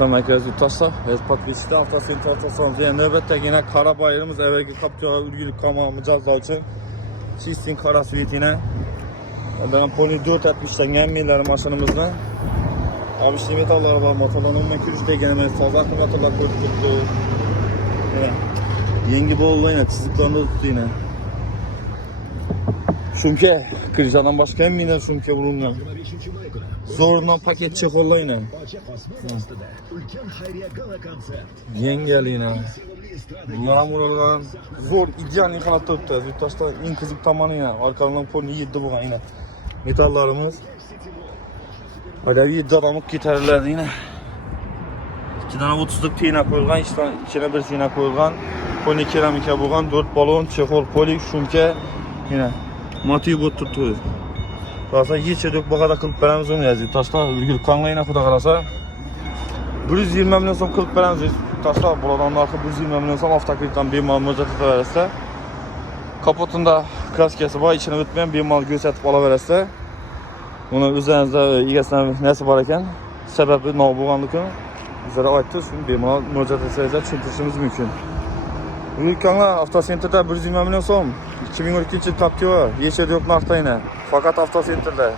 Selam herkese yurttaşlar. Patlis'te hafta seni tartışanız. Yani nöbette yine kara bayramımız evvelki kaptığa ülgülük kamamıcaz da için. Çistin kara suitine. Ben pony 4 etmişten gelmeyiler maşınımızdan. Abi işte metallar var motordan 12 degenemez. Fazla akım motorlar koyduk tuttu. Yengi bollu yine çiziklerinde tuttu yine. Şumke, krijadan başka emmine şumke bulunmuyor. Zorundan paket çekolla yine. Yengel yine. Yağmur olan zor, ideal kanatta tuttu. Yurttaşta en kızık tamanı yine. Arkalarından pony 7 bulan yine. Metallarımız. Hala 7 adamlık gitarlar yine. 2 tane 30'luk tiyine koyulgan, içine bir tiyine koyulgan. Pony keramika bulgan, 4 balon, çekol, polik, şumke yine. Matiyi bot tuttu. Rasa yetişedek bakada kılıp veremiz onu yazıyor. Taşlar ülgülük kanlayına kuda karasa. 120 milyon som kılıp veremiz. Taşlar buradan arka 120 milyon som avtakrittan bir mal mücadele verirse. Kapotunda kraskesi var, içine bitmeyen bir mal gösterip ala verirse. Bunu üzerinizde igesine nesi var iken sebebi ne bulganlıkını bizlere aytdı. Şimdi bir mal mücadelesiyle çöntüşümüz mümkün. Ülgülük kanla avtosentrde 120 milyon som. 2012 yıl kaptı var. Yeşil yok narta yine. Fakat avtosentrde.